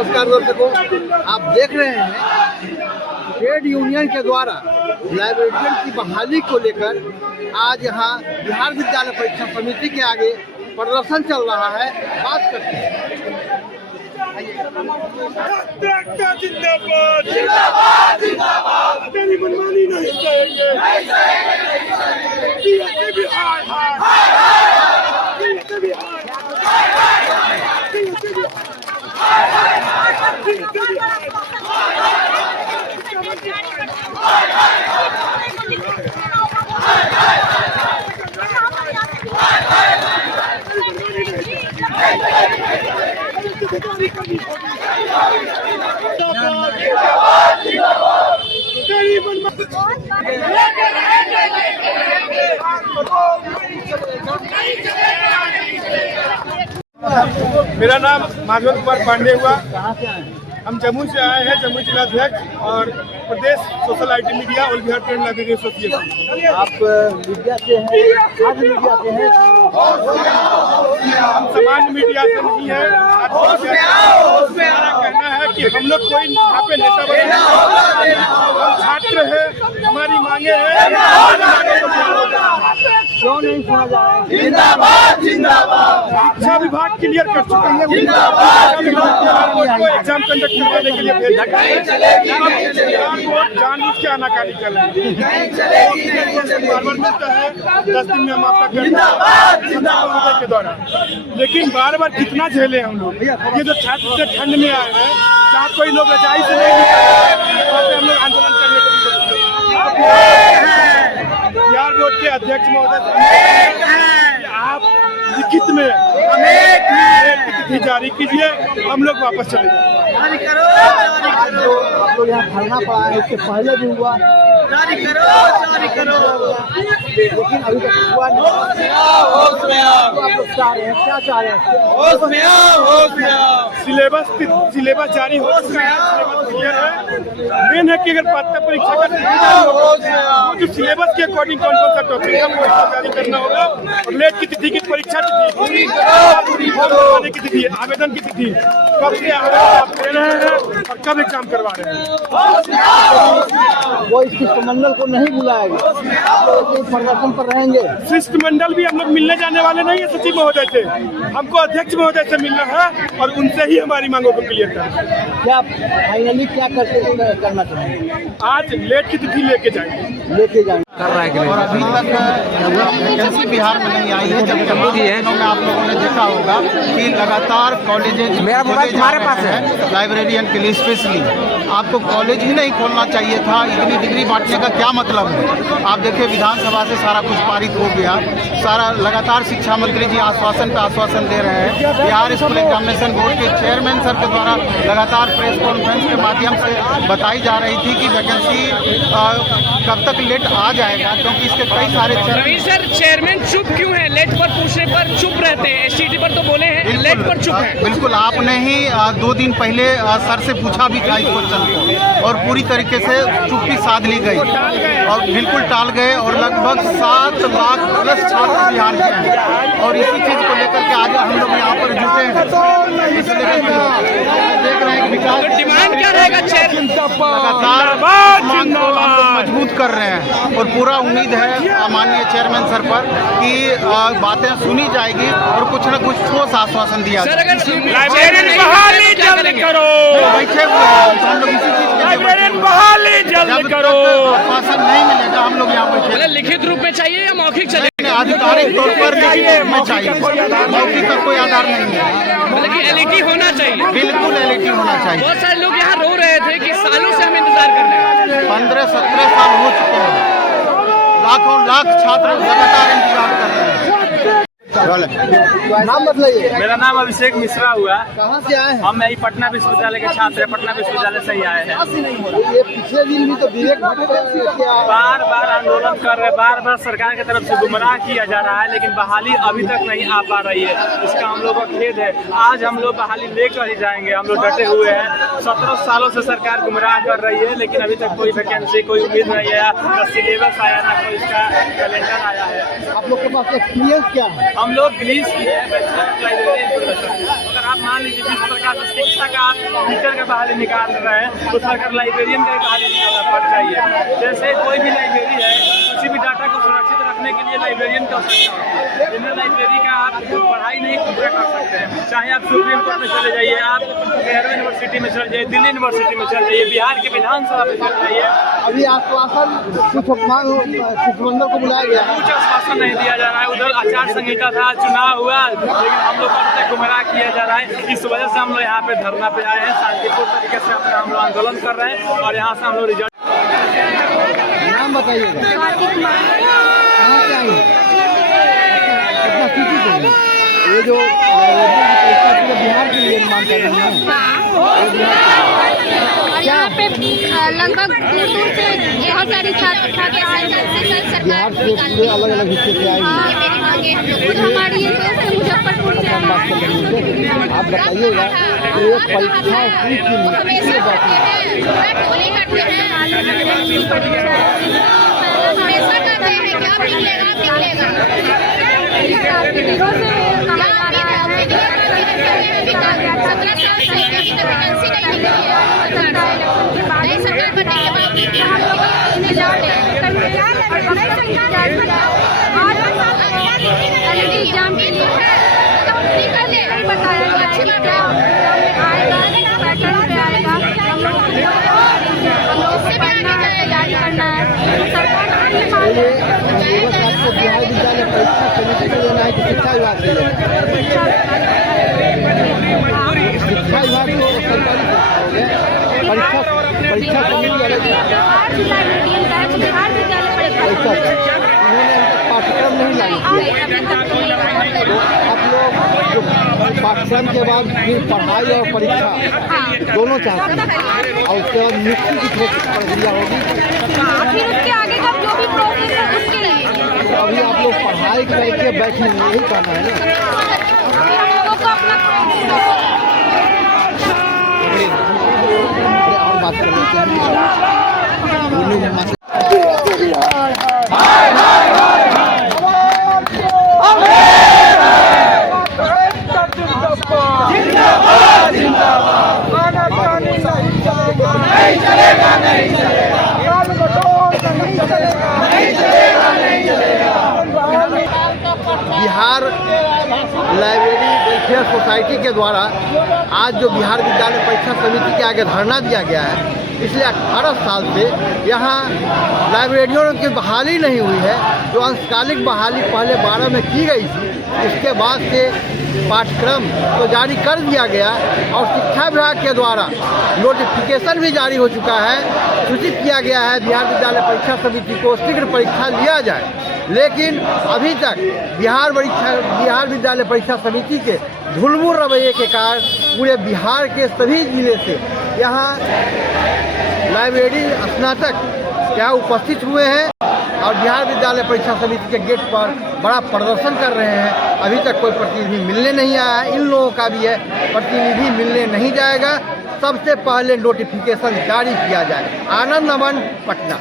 नमस्कार दर्शकों, आप देख रहे हैं ट्रेड यूनियन के द्वारा लाइब्रेरियन की बहाली को लेकर आज यहाँ बिहार विद्यालय परीक्षा समिति के आगे प्रदर्शन चल रहा है। बात करते हैं। जिंदाबाद जिंदाबाद जिंदाबाद, तेरी मनमानी नहीं सहेंगे, बिहार हाय हाय, बिहार मेरा नाम माधव कुमार पांडे हुआ। हम जम्मू से आए हैं, जम्मू जिला अध्यक्ष और प्रदेश सोशल आईटी मीडिया और बिहार ट्रेड लाइब्रेरी एसोसिएशन। आप मीडिया से हैं, आज मीडिया से हैं, सामान्य मीडिया से नहीं है। हमारा कहना है कि हम लोग कोई यहाँ पे नेता बने, छात्र है, हमारी मांगे हैं, क्यों नहीं सुना जा रहा है? जिंदाबाद जिंदाबाद, शिक्षा विभाग क्लियर कर चुका है, एग्जाम कंडक्ट करने के लिए भेज जानबूझ के आनाकानी कर रहे हैं। मिलता है 10 दिन में हम आपका के द्वारा, लेकिन बार बार कितना झेले हम लोग। ये जो छात्र से ठंड में आए हैं, जहाँ कोई लोग रजाई से नहीं वहाँ पे हम लोग आंदोलन करने के लिए बिहार बोर्ड के अध्यक्ष महोदय, आप लिखित में हमें तिथि जारी कीजिए, हम लोग वापस चले जाएं। आप लोग यहाँ धरना पड़ा है, इससे पहले भी हुआ, जारी करो लेकिन अभी तक हुआ नहीं। आप लोग चाह रहे हैं, क्या चाह रहे हैं? सिलेबस जारी हो चुका है, सिलेबस क्लियर है। मेन है कि अगर पात्रता परीक्षा का जो सिलेबस के अकॉर्डिंग कौन कौन सा टॉपिक है वो जारी करना होगा। और लेट की तिथि की परीक्षा तिथि, की तिथि, आवेदन की तिथि, कब से आवेदन आप दे रहे हैं और कब एग्जाम करवा रहे हैं। वो इस शिष्टमंडल को नहीं बुलाएगा, आप लोग प्रदर्शन पर रहेंगे। शिष्टमंडल भी हम लोग मिलने जाने वाले नहीं है सचिव महोदय से, हमको अध्यक्ष महोदय से मिलना है और उनसे ही हमारी मांगों को क्लियर करना है। क्या फाइनली क्या करना चाहिए? आज लेट की तिथि लेके जाएंगे। और अभी तक वैकेंसी बिहार में नहीं आई है। जब जम्मू दिनों में आप लोगों ने देखा होगा कि लगातार कॉलेजेज हमारे पास है लाइब्रेरियन के लिए स्पेशली। आपको कॉलेज ही नहीं खोलना चाहिए था, इतनी डिग्री बांटने का क्या मतलब है? आप देखिए विधानसभा से सारा कुछ पारित हो गया, सारा लगातार शिक्षा मंत्री जी आश्वासन पे आश्वासन दे रहे हैं। बिहार स्कूल एग्जामिनेशन बोर्ड के चेयरमैन सर के द्वारा लगातार प्रेस कॉन्फ्रेंस के माध्यम से बताई जा रही थी कि वैकेंसी कब तक लेट आ जाएगा, क्योंकि इसके कई सारे सर चेयरमैन चुप क्यों है? लेट पर पूछने पर चुप रहते हैं, एसटीटी पर तो बोले हैं, लेट पर चुप है। बिल्कुल, आपने ही 2 दिन पहले सर से पूछा भी था इस क्वेश्चन को और पूरी तरीके से चुप्पी साध ली गई और बिल्कुल टाल गए। और लगभग 7 लाख प्लस छात्र बिहार के हैं और इसी चीज को लेकर के आज हम लोग यहाँ पर जुटे हैं। इसलिए देख रहे हैं कि विकास डिमांड क्या रहेगा? लगातार मांग को हम लोग मजबूत कर रहे हैं और पूरा उम्मीद है माननीय चेयरमैन सर पर कि बातें सुनी जाएगी और कुछ न कुछ ठोस आश्वासन दिया जाएगा। लाइब्रेरियन बहाली जल्द करो, बैठे हुए हैं हम लोग इसी चीज के लाइब्रेरियन बहाली जल्द करो। आश्वासन नहीं मिलेगा, हम लोग यहाँ बैठे। लिखित रूप में चाहिए या मौखिक चलेगा? आधिकारिक तौर पर लिखित रूप में चाहिए, मौखिक का कोई आधार नहीं है। मतलब कि एलईटी होना चाहिए, बिल्कुल एलईटी होना चाहिए। बहुत सारे लोग यहाँ रो रहे थे कि सालों से हम इंतजार कर रहे हैं। 15-17 साल हो चुके हैं, लाखों लाख छात्र लगातार इंतजार कर रहे हैं। नाम बताइए। मेरा नाम अभिषेक मिश्रा हुआ। कहाँ से आए हैं? हम यही पटना विश्वविद्यालय के छात्र हैं, पटना विश्वविद्यालय से ही आए हैं। ये पिछले दिन भी तो विवेक बार बार आंदोलन कर रहे हैं, बार बार सरकार की तरफ से गुमराह किया जा रहा है, लेकिन बहाली अभी तक नहीं आ पा रही है। इसका हम लोग का खेद है। आज हम लोग बहाली लेकर ही जाएंगे, हम लोग डटे हुए हैं। 17 सालों से सरकार गुमराह कर रही है, लेकिन अभी तक कोई वैकेंसी, कोई उम्मीद नहीं है, ना सिलेबस आया, ना कोई इसका कैलेंडर आया है। आप लोग के पास एक्सपीरियंस क्या है? हम लोग रिलीज किए हैं बैचलर ऑफ लाइब्रेरी इंट्रोडक्शन। अगर आप मान लीजिए जिस प्रकार से शिक्षा का आप टीचर का बहाली निकाल रहे हैं, उस प्रकार लाइब्रेरियन का भी बहाली निकालना पड़ चाहिए। जैसे कोई भी लाइब्रेरी है, किसी भी डाटा को सुरक्षित रखने के लिए लाइब्रेरियन की आवश्यकता होती है। बिना लाइब्रेरी का आप पढ़ाई नहीं पूरा कर सकते हैं। चाहे आप सुप्रीम कोर्ट में चले जाइए, आप नेहरू यूनिवर्सिटी में चले जाइए, दिल्ली यूनिवर्सिटी में चले जाइए, बिहार के विधानसभा में चले जाइए। अभी आश्वासन शिष्टमंडल को बुलाया गया, कुछ आश्वासन नहीं दिया जा रहा है। उधर आचार संहिता था, चुनाव हुआ, लेकिन हम लोग को अभी तक गुमराह किया जा रहा है। इस वजह से हम लोग यहाँ पे धरना पे आए हैं, शांतिपूर्ण तरीके से अपना हम लोग आंदोलन कर रहे हैं और यहाँ से हम लोग रिजल्ट। नाम बताइएगा, कहाँ से आए? कितना सिटी से? ये जो बिहार के लिए मांग कर रहे हैं, और यहाँ पे लगभग दूर से बहुत सारे छात्र छात्राएं बिहार से पूरे अलग अलग हिस्से से आए हैं। खुद हमारी मुजफ्फरपुर से आप बताइएगा कि ये परीक्षा हमेशा करते हैं क्या निकलेगा 17 साल से अभी तक वैकेंसी नहीं निकली है। नई सरकार बनने के बाद हम लोग इंतजार एग्जाम के लिए निकल ले बताया अच्छी बात है। आएगा पैटर्न पे आएगा, हम लोग उससे भी आगे तैयारी करना है। सरकार बिहार विद्यालय परीक्षा समिति से लेना है कि शिक्षा विभाग से लेना है? शिक्षा विभाग को सरकारी परीक्षा समिति अलग उन्होंने पाठ्यक्रम नहीं लाए। तो आप लोग जो पाठ्यक्रम के बाद फिर पढ़ाई और परीक्षा दोनों चाहते हैं और उसके बाद नियुक्ति की प्रक्रिया होगी। फिर उसके आगे का जो भी प्रोसेस है उसके लिए तो अभी आप लोग पढ़ाई करके बैठे यही कहना है ना? हम लोगों को अपना और बात कर लेते हैं। बिहार लाइब्रेरी वेलफेयर सोसाइटी के द्वारा आज जो बिहार विद्यालय परीक्षा समिति के आगे धरना दिया गया है, इसलिए 18 साल से यहाँ लाइब्रेरियों की बहाली नहीं हुई है। जो अंशकालिक बहाली पहले 12 में की गई थी, उसके बाद से पाठ्यक्रम तो जारी कर दिया गया और शिक्षा विभाग के द्वारा नोटिफिकेशन भी जारी हो चुका है। सूचित किया गया है बिहार विद्यालय परीक्षा समिति को शीघ्र परीक्षा लिया जाए, लेकिन अभी तक बिहार विद्यालय परीक्षा समिति के ढुलमुल रवैये के कारण पूरे बिहार के सभी जिले से यहाँ लाइब्रेरी स्नातक यहाँ उपस्थित हुए हैं और बिहार विद्यालय परीक्षा समिति के गेट पर बड़ा प्रदर्शन कर रहे हैं। अभी तक कोई प्रतिनिधि मिलने नहीं आया है। इन लोगों का भी है, प्रतिनिधि मिलने नहीं जाएगा। सबसे पहले नोटिफिकेशन जारी किया जाए। आनंद अमन, पटना।